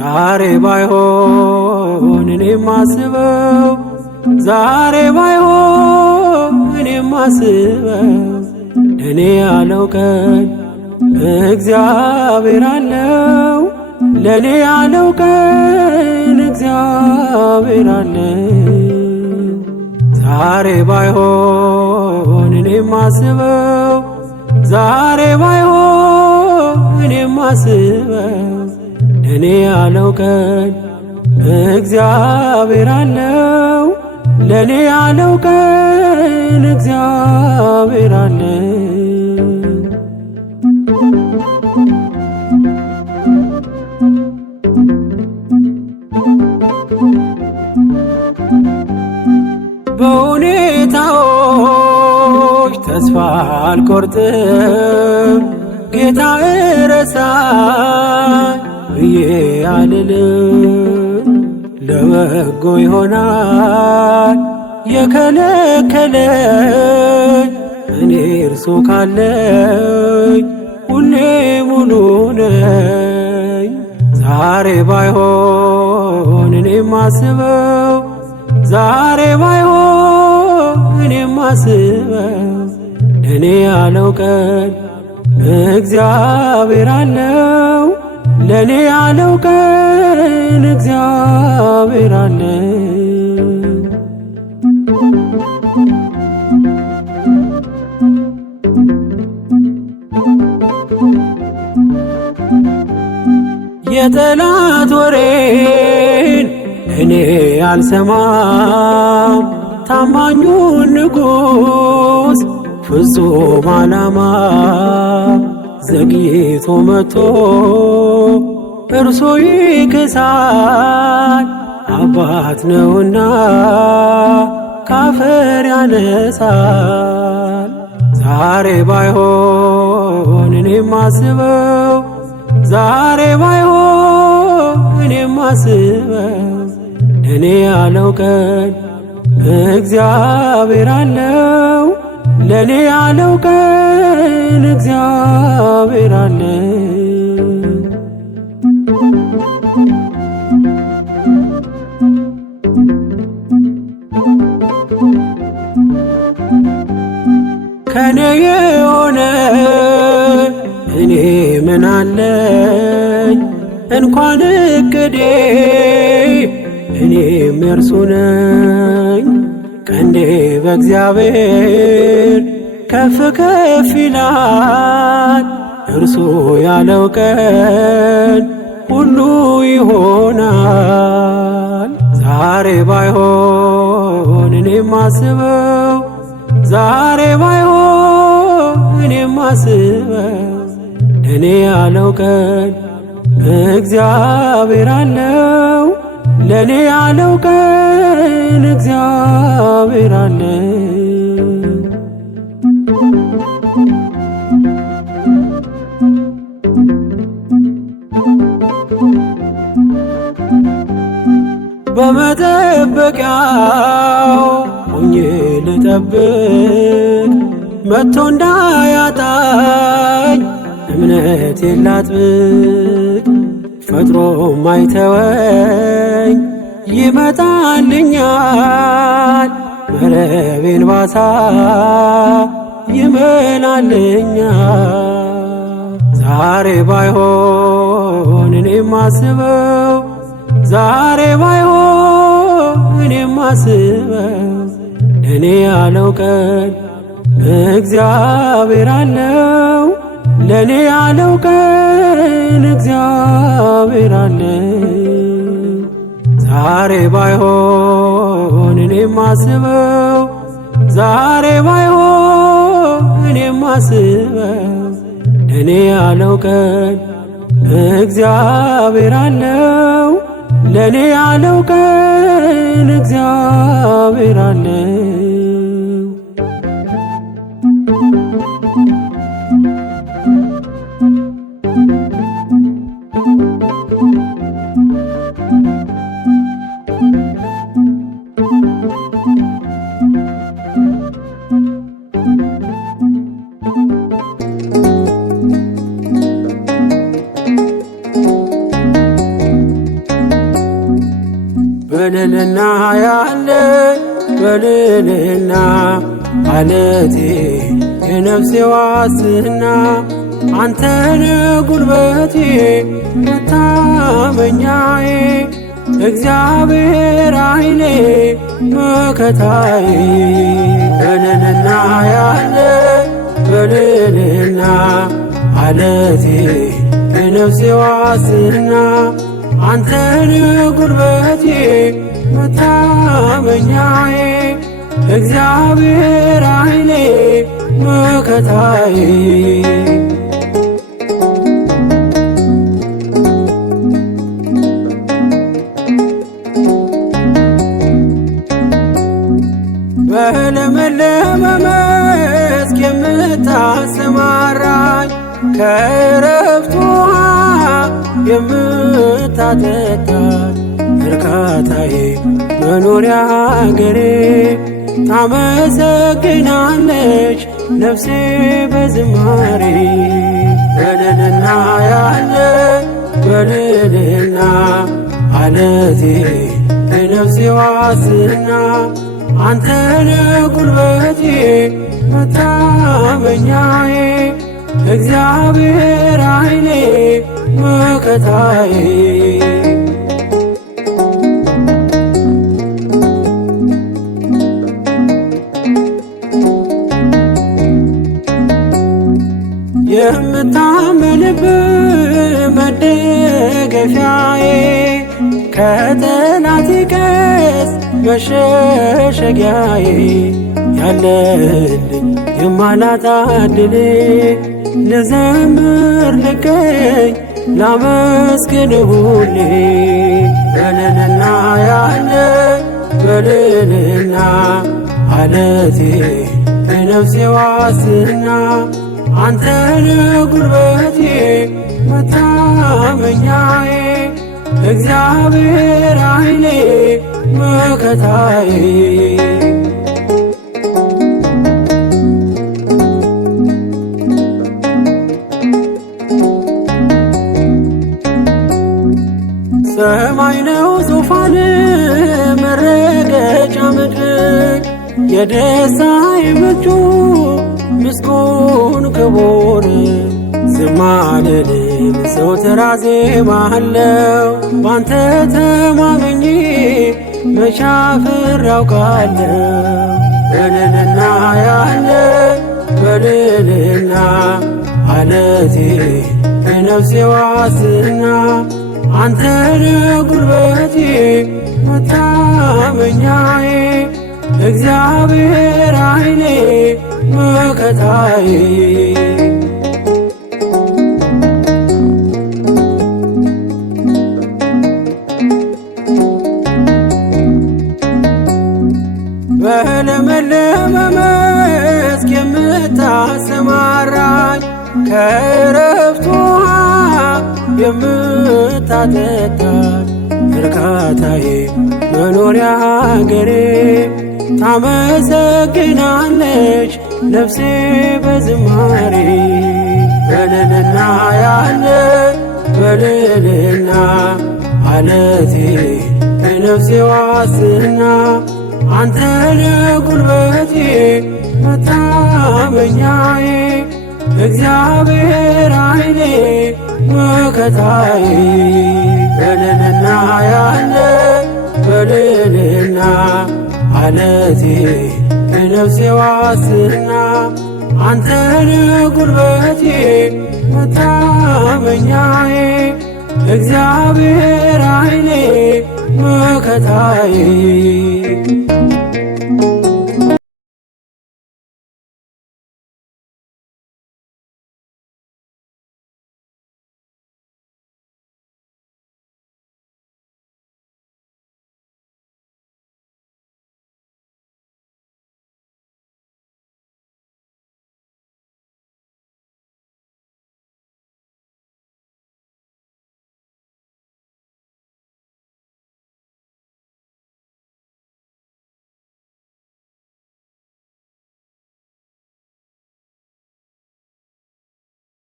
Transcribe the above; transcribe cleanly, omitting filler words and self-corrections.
ዛሬ ባይሆን እኔም ማስበው ዛሬ ባይሆን እኔም ማስበው ለኔ ያለው ቀን እግዚአብሔር አለው ለኔ ያለው ቀን እግዚአብሔር አለው። ዛሬ ባይሆን እኔም ማስበው ዛሬ ባይሆን እኔም ማስበው ለኔ ያለው ቀን እግዚአብሔር አለው ለኔ ያለው ቀን እግዚአብሔር አለው። በሁኔታዎች ተስፋ አልቆርጥም ጌታ እረሳኝ ብዬ አልልም። ለበጎ ይሆናል የከለከለኝ እኔ እርሱ ካለኝ ሁሌ ሙሉ ነኝ። ዛሬ ባይሆን እኔም ማስበው ዛሬ ባይሆን እኔም ማስበው ለኔ ያለው ቀን እግዚአብሔር አለው ለኔ ያለው ቀን እግዚአብሔር አለው። የጠላት ወሬን እኔ አልሰማም ታማኙን ንጉሥ ፍጹም ዓላማ ዘግይቶ መጥቶ እርሱ ይክሳል አባት ነውና ካፈር ያነሳል። ዛሬ ባይሆን እኔም ማስበው ዛሬ ባይሆን እኔም ማስበው ለኔ ያለው ቀን እግዚአብሔር አለው ለኔ ያለው ቀን እግዚአብሔር አለው። ከኔ የሆነ እኔ ምን አለኝ እንኳን እቅዴ እኔም የእርሱ ነኝ። ቀንዴ በእግዚአብሔር ከፍ ከፍ ይላል እርሱ ያለው ቀን ሁሉ ይሆናል። ዛሬ ባይሆን እኔም ማስበው ዛሬ ባይሆን እኔም ማስበው ለኔ ያለው ቀን እግዚአብሔር አለው ለኔ ያለው ቀን እግዚአብሔር አለው። በመጠበቂያው ሆኜ ልጠብቅ መጥቶ እንዳያጣኝ እምነቴን ላጥብቅ ፈጥሮ ማይተወኝ ይመጣልኛል መረቤን ባሳ ይመላልኛል። ዛሬ ባይሆን እኔም ማስበው ዛሬ ባይሆን እኔም ማስበው ለኔ ያለው ቀን እግዚአብሔር አለው ለኔ ያለው ቀን እግዚአብሔር አለው። ዛሬ ባይሆን እኔም ማስበው ዛሬ ባይሆን እኔም ማስበው ለኔ ያለው ቀን እግዚአብሔር አለው ለኔ ያለው ቀን እግዚአብሔር አለው። በልልና ያለ በልልና አለቴ የነፍሴ ዋስትና አንተነ ጉልበቴ መታመኛዬ እግዚአብሔር ኃይሌ መከታዬ በልልና ያለ በልልና አለቴ የነፍሴ ዋስትና አንተነ ጉልበቴ መታመኛዬ እግዚአብሔር ኃይሌ መከታዬ በለመለመ መስክ የምታሰማራኝ ከዕረፍት ውኃ የምታጠጣኝ እርካታዬ መኖሪያ አገሬ ታመሰግናለች ነፍሴ በዝማሬ በልልና ያለ በልልና አለቴ የነፍሴ ዋስትና አንተነ ጉልበቴ መታመኛዬ እግዚአብሔር ኃይሌ መከታዬ የምታመንብህ መደገፊያዬ ከጠላቴ ቀስት መሸሸጊያዬ ያለልኝ የማላጣ ዕድሌ ልዘምር ልገኝ ላመስግን ሁሌ በልልና ያለ በልልና አለቴ የነፍሴ ዋስትና አንተነ ጉልበቴ መታመኛዬ እግዚአብሔር ኃይሌ መከታዬ ሰማይ ነው ዙፋን መረገጫ ምድር የደስታዬ ምንጩ ምስጉን ክቡር ዝም አልልም ዘወትር አዜማለሁ ባንተ ተማምኜ መቼ አፍሬ አውቃለሁ በልልና ያለ በልልና አለቴ የነፍሴ ዋስትና አንተነ ጉልበቴ መታመኛዬ እግዚአብሔር ኃይሌ መከታዬ በለመለመ መስክ የምታሰማራኝ ከዕረፍት ውኃ የምታጠጣኝ እርካታዬ መኖሪያ አገሬ ታመሰግናለች ነፍሴ በዝማሬ በልልና ያለ በልልና አለቴ የነፍሴ ዋስትና አንተነ ጉልበቴ መታመኛዬ እግዚአብሔር ኃይሌ መከታዬ በልልና ያለ በልልና አለቴ የነፍሴ ዋስትና አንተነ ጉልበቴ መታመኛዬ እግዚአብሔር ኃይሌ መከታዬ